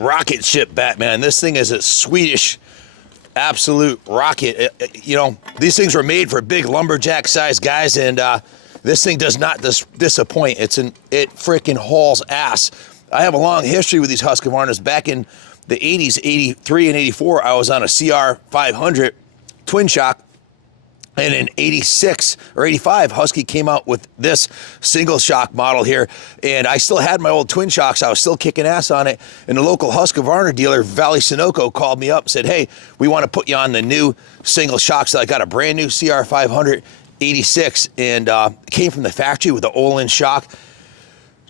rocket ship Batman. This thing is a Swedish absolute rocket. You know, these things were made for big lumberjack sized guys, and this thing does not disappoint. It freaking hauls ass. I have a long history with these Husqvarnas. Back in the 80s, 83 and 84, I was on a CR500 twin shock. And in 86 or 85, Husky came out with this single shock model here. And I still had my old twin shocks. I was still kicking ass on it. And the local Husqvarna dealer, Valley Sunoco, called me up and said, hey, we want to put you on the new single shocks. So I got a brand new CR500 86 and came from the factory with the Olin shock.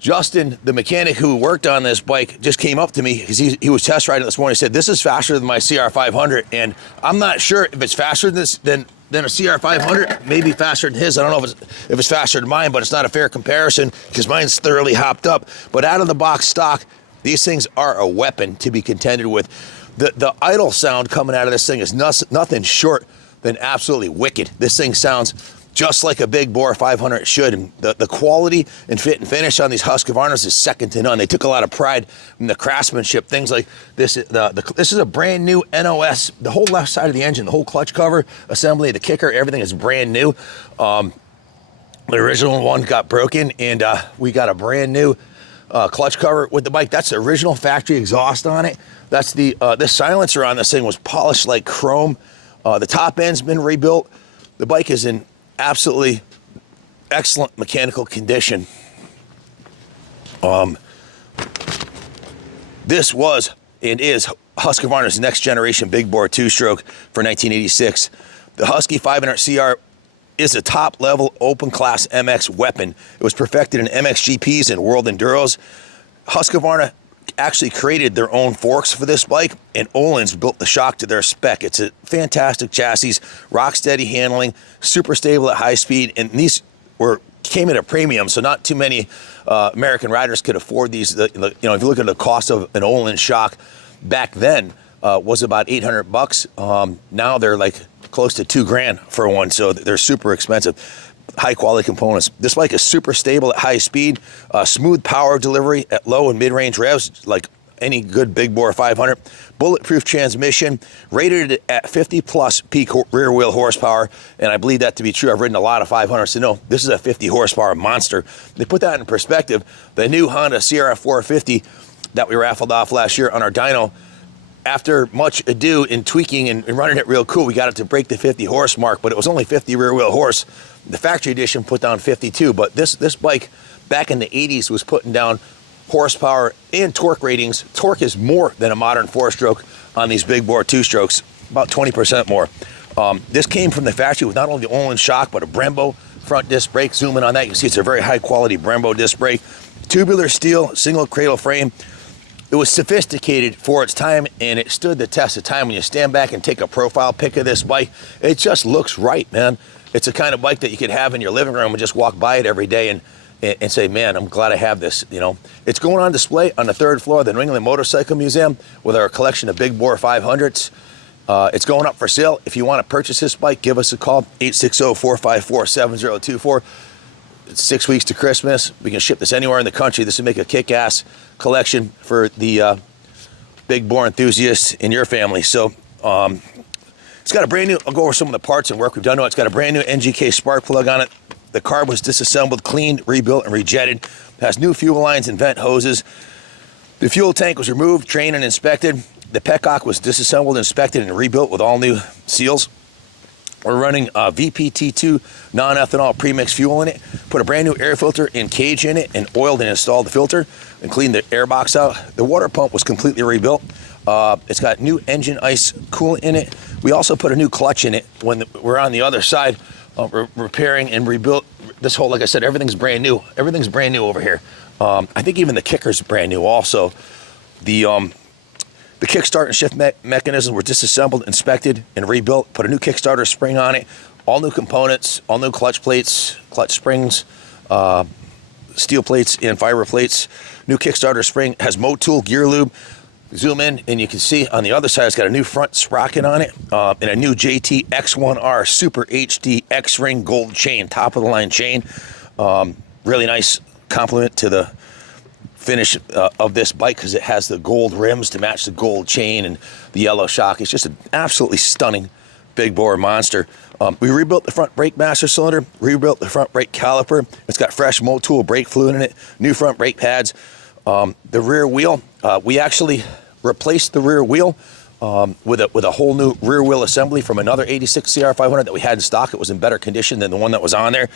Justin, the mechanic who worked on this bike, just came up to me because he was test riding this morning. He said, this is faster than my CR500. And I'm not sure if it's faster than a CR500, maybe faster than his. I don't know if it's faster than mine, but it's not a fair comparison because mine's thoroughly hopped up. But out of the box stock, these things are a weapon to be contended with. The idle sound coming out of this thing is nothing short than absolutely wicked. This thing sounds just like a big bore 500 should. And the quality and fit and finish on these Husqvarnas is second to none. They took a lot of pride in the craftsmanship. Things like this. This is a brand new NOS. The whole left side of the engine, the whole clutch cover, assembly, the kicker, everything is brand new. The original one got broken, and we got a brand new clutch cover with the bike. That's the original factory exhaust on it. That's this silencer on this thing was polished like chrome. The top end's been rebuilt. The bike is in absolutely excellent mechanical condition. This was and is Husqvarna's next generation big bore two-stroke for 1986. The Husky 500 CR is a top-level open-class MX weapon. It was perfected in MXGPs and World Enduros. Husqvarna actually created their own forks for this bike, and Olin's built the shock to their spec. It's a fantastic chassis, rock steady handling, super stable at high speed, and these came at a premium, so not too many American riders could afford these. You know, if you look at the cost of an Olin shock back then, was about $800. Now they're like close to $2,000 for one, so they're super expensive. High quality components. This bike is super stable at high speed, smooth power delivery at low and mid-range revs like any good big bore 500. Bulletproof transmission, rated at 50 plus peak rear wheel horsepower, and I believe that to be true. I've ridden a lot of 500s, so no, this is a 50 horsepower monster. They put that in perspective. The new Honda CR450 that we raffled off last year on our dyno, after much ado in tweaking and running it real cool, we got it to break the 50 horse mark, but it was only 50 rear wheel horse. The factory edition put down 52, but this bike back in the 80s was putting down horsepower and torque ratings. Torque is more than a modern four-stroke on these big bore two-strokes, about 20% more. This came from the factory with not only the Olin shock, but a Brembo front disc brake. Zoom in on that, you can see it's a very high-quality Brembo disc brake. Tubular steel, single cradle frame. It was sophisticated for its time, and it stood the test of time. When you stand back and take a profile pic of this bike, it just looks right, man. It's a kind of bike that you could have in your living room and just walk by it every day and say, man, I'm glad I have this, you know. It's going on display on the third floor of the New England Motorcycle Museum with our collection of big bore 500s. It's going up for sale. If you want to purchase this bike, give us a call, 860-454-7024. It's 6 weeks to Christmas. We can ship this anywhere in the country. This would make a kick-ass collection for the big bore enthusiasts in your family. So it's got a brand new, I'll go over some of the parts and work we've done to it. It's got a brand new NGK spark plug on it. The carb was disassembled, cleaned, rebuilt, and rejetted. It has new fuel lines and vent hoses. The fuel tank was removed, trained, and inspected. The petcock was disassembled, inspected, and rebuilt with all new seals. We're running VPT2 non-ethanol premix fuel in it. Put a brand new air filter and cage in it and oiled and installed the filter and cleaned the air box out. The water pump was completely rebuilt. It's got new engine ice coolant in it. We also put a new clutch in it when we're on the other side repairing and rebuilt this whole, like I said, everything's brand new. Everything's brand new over here. I think even the kicker's brand new also. The kickstart and shift mechanisms were disassembled, inspected, and rebuilt. Put a new Kickstarter spring on it. All new components, all new clutch plates, clutch springs, steel plates, and fiber plates. New Kickstarter spring has Motul gear lube. Zoom in, and you can see on the other side, it's got a new front sprocket on it and a new JT X1R Super HD X-Ring gold chain, top-of-the-line chain. Really nice compliment to the finish of this bike because it has the gold rims to match the gold chain and the yellow shock. It's just an absolutely stunning big bore monster. We rebuilt the front brake master cylinder, rebuilt the front brake caliper. It's got fresh Motul brake fluid in it, new front brake pads. The rear wheel, we actually replaced the rear wheel with a whole new rear wheel assembly from another 86 CR500 that we had in stock. It was in better condition than the one that was on there.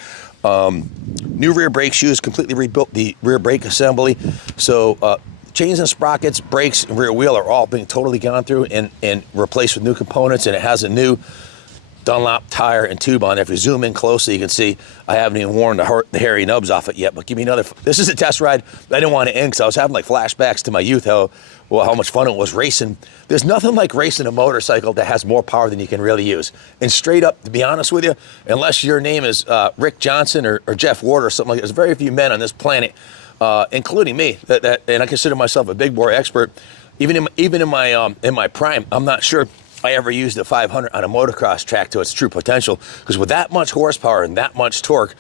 New rear brake shoes, completely rebuilt the rear brake assembly. So chains and sprockets, brakes, and rear wheel are all being totally gone through and replaced with new components, and it has a new Dunlop tire and tube on it. If you zoom in closely, you can see I haven't even worn the hairy nubs off it yet, but give me another. This is a test ride. I didn't want to end because I was having like flashbacks to my youth, how much fun it was racing. There's nothing like racing a motorcycle that has more power than you can really use. And straight up, to be honest with you, unless your name is Rick Johnson or Jeff Ward or something like that, there's very few men on this planet, including me, and I consider myself a big bore expert. Even in my prime, I'm not sure I ever used a 500 on a motocross track to its true potential, because with that much horsepower and that much torque,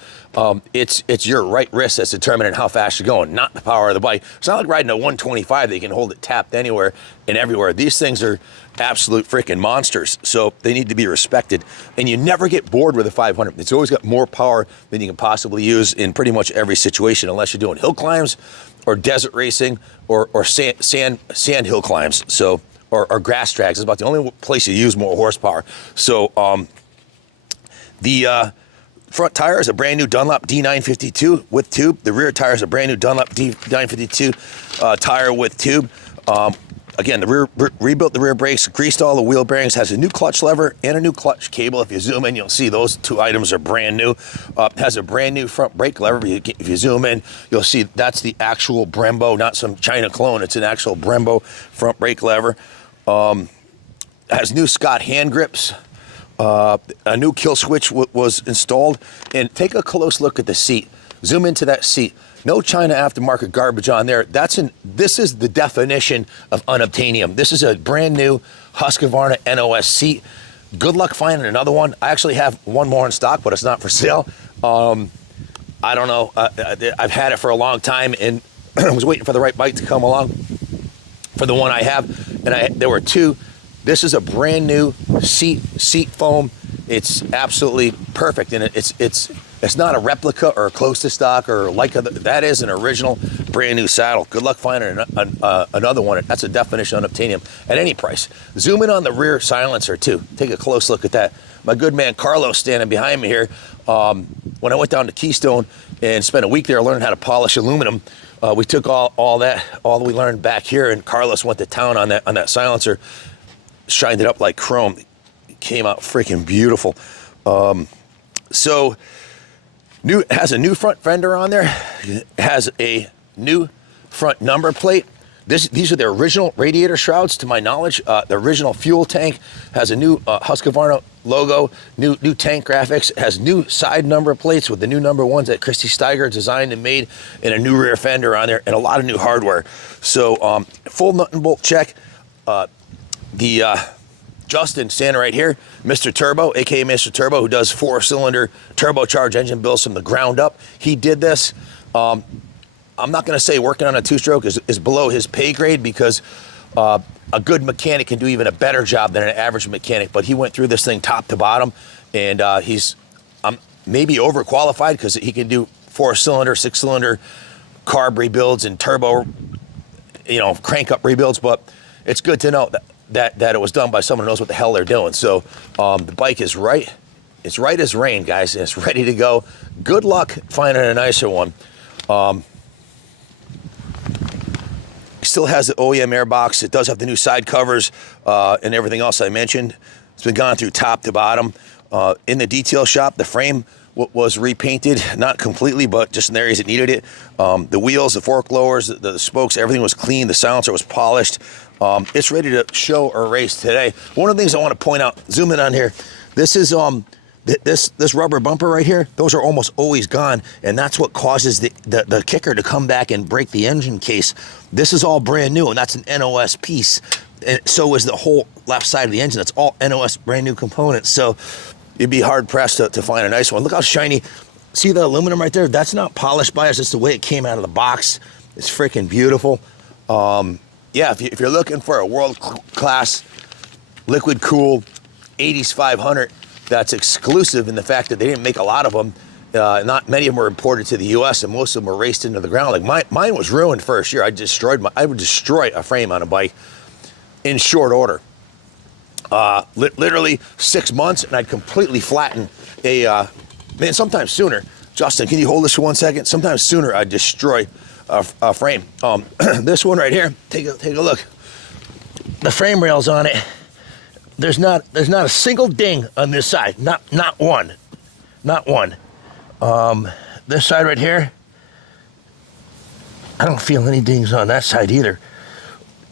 it's your right wrist that's determining how fast you're going, not the power of the bike. It's not like riding a 125 that you can hold it tapped anywhere and everywhere. These things are absolute freaking monsters, so they need to be respected. And you never get bored with a 500. It's always got more power than you can possibly use in pretty much every situation, unless you're doing hill climbs or desert racing or sand hill climbs. So. Or grass tracks is about the only place you use more horsepower. So the front tire is a brand new Dunlop D952 with tube. The rear tire is a brand new Dunlop D952 tire with tube. Again, rebuilt the rear brakes, greased all the wheel bearings, has a new clutch lever and a new clutch cable. If you zoom in, you'll see those two items are brand new. Has a brand new front brake lever. If you zoom in, you'll see that's the actual Brembo, not some China clone. It's an actual Brembo front brake lever. Has new Scott hand grips. A new kill switch was installed. And take a close look at the seat. Zoom into that seat. No China aftermarket garbage on there. This is the definition of unobtainium. This is a brand new Husqvarna NOS seat. Good luck finding another one. I actually have one more in stock, but it's not for sale. I don't know. I've had it for a long time and I was waiting for the right bike to come along for the one I have. And there were two. This is a brand new seat foam. It's absolutely perfect, and it's not a replica or close to stock or like that is an original brand new saddle. Good luck finding another one. That's a definition of unobtainium at any price. Zoom in on the rear silencer too. Take a close look at that. My good man Carlos standing behind me here. When I went down to Keystone and spent a week there learning how to polish aluminum, we took all that we learned back here, and Carlos went to town on that silencer, shined it up like chrome. It came out freaking beautiful. So has a new front fender on there. It has a new front number plate. These are the original radiator shrouds, to my knowledge. The original fuel tank has a new Husqvarna logo, new tank graphics. It has new side number plates with the new number ones that Christy Steiger designed and made, and a new rear fender on there, and a lot of new hardware. So full nut and bolt check. Justin standing right here, Mr. Turbo, aka Mr. Turbo, who does 4-cylinder turbocharged engine builds from the ground up. He did this. I'm not going to say working on a two-stroke is below his pay grade, because a good mechanic can do even a better job than an average mechanic, but he went through this thing top to bottom, and he's maybe overqualified because he can do 4-cylinder, 6-cylinder carb rebuilds and turbo, crank up rebuilds, but it's good to know that it was done by someone who knows what the hell they're doing. So the bike is right. It's right as rain, guys, and it's ready to go. Good luck finding a nicer one. Still has the OEM airbox. It does have the new side covers and everything else I mentioned. It's been gone through top to bottom. In the detail shop, the frame was repainted, not completely, but just in the areas it needed it. The wheels, the fork lowers, the spokes, everything was clean. The silencer was polished. It's ready to show or race today. One of the things I want to point out, zoom in on here, this is this rubber bumper right here. Those are almost always gone, and that's what causes the kicker to come back and break the engine case. This is all brand new, and that's an NOS piece, and so is the whole left side of the engine. That's all NOS brand new components, so you'd be hard pressed to find a nice one. Look how shiny. See the aluminum right there? That's not polished by us. It's the way it came out of the box. It's freaking beautiful. Yeah, if you're looking for a world-class liquid-cooled 80s 500 that's exclusive in the fact that they didn't make a lot of them, not many of them were imported to the U.S. and most of them were raced into the ground. Like mine was ruined first year. I would destroy a frame on a bike in short order. Literally 6 months, and I'd completely flatten man, sometimes sooner. Justin, can you hold this for 1 second? Sometimes sooner I'd destroy a frame. This one right here, take a look. The frame rails on it, there's not a single ding on this side. Not one. This side right here, I don't feel any dings on that side either.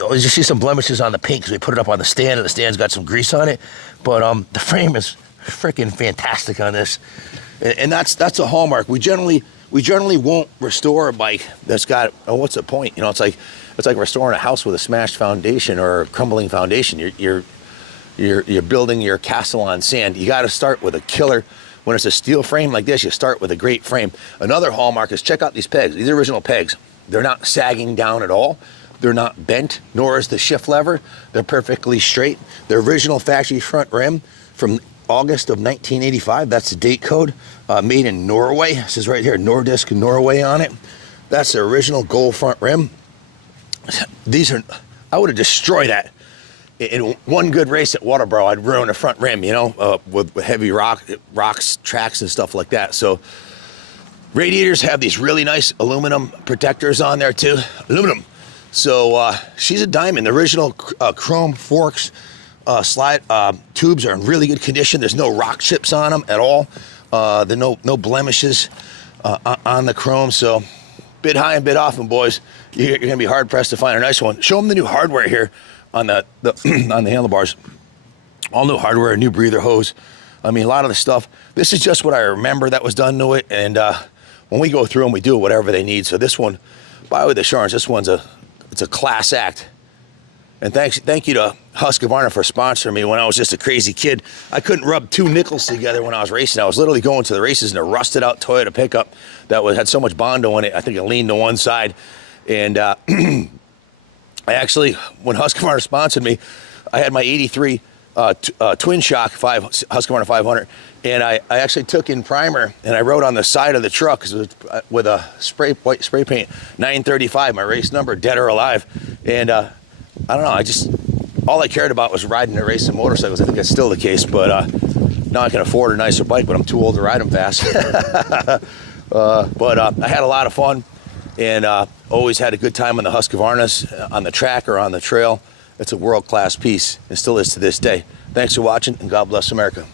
You see some blemishes on the paint because we put it up on the stand, and the stand's got some grease on it. But the frame is freaking fantastic on this, and that's a hallmark. We generally won't restore a bike that's got, oh, what's the point? You know, it's like restoring a house with a smashed foundation or a crumbling foundation. You're building your castle on sand. You got to start with a killer. When it's a steel frame like this, you start with a great frame. Another hallmark is check out these pegs. These are original pegs. They're not sagging down at all. They're not bent, nor is the shift lever. They're perfectly straight. The original factory front rim from August of 1985. That's the date code. Made in Norway. This is right here, Nordisk Norway on it. That's the original gold front rim. I would have destroyed that. In one good race at Waterboro, I'd ruin a front rim, you know, with heavy rocks, tracks, and stuff like that. So radiators have these really nice aluminum protectors on there too. Aluminum. So she's a diamond. The original chrome forks, slide tubes are in really good condition. There's no rock chips on them at all. There are no blemishes on the chrome. So bid high and bid often, boys. You're gonna be hard pressed to find a nice one. Show them the new hardware here on the on the handlebars. All new hardware, new breather hose. I mean, a lot of the stuff. This is just what I remember that was done to it. And when we go through them, we do whatever they need. So this one, by with assurance, this one's it's a class act. And thank you to Husqvarna for sponsoring me when I was just a crazy kid. I couldn't rub two nickels together when I was racing. I was literally going to the races in a rusted out Toyota pickup that had so much Bondo in it. I think it leaned to one side. And I actually, when Husqvarna sponsored me, I had my 83 twin shock Husqvarna 500. And I actually took in primer and I wrote on the side of the truck with a white spray paint, 935, my race number, dead or alive. And I don't know, all I cared about was riding and racing motorcycles. I think that's still the case, but now I can afford a nicer bike, but I'm too old to ride them fast. But I had a lot of fun and always had a good time on the Husqvarnas, on the track or on the trail. It's a world-class piece and still is to this day. Thanks for watching, and God bless America.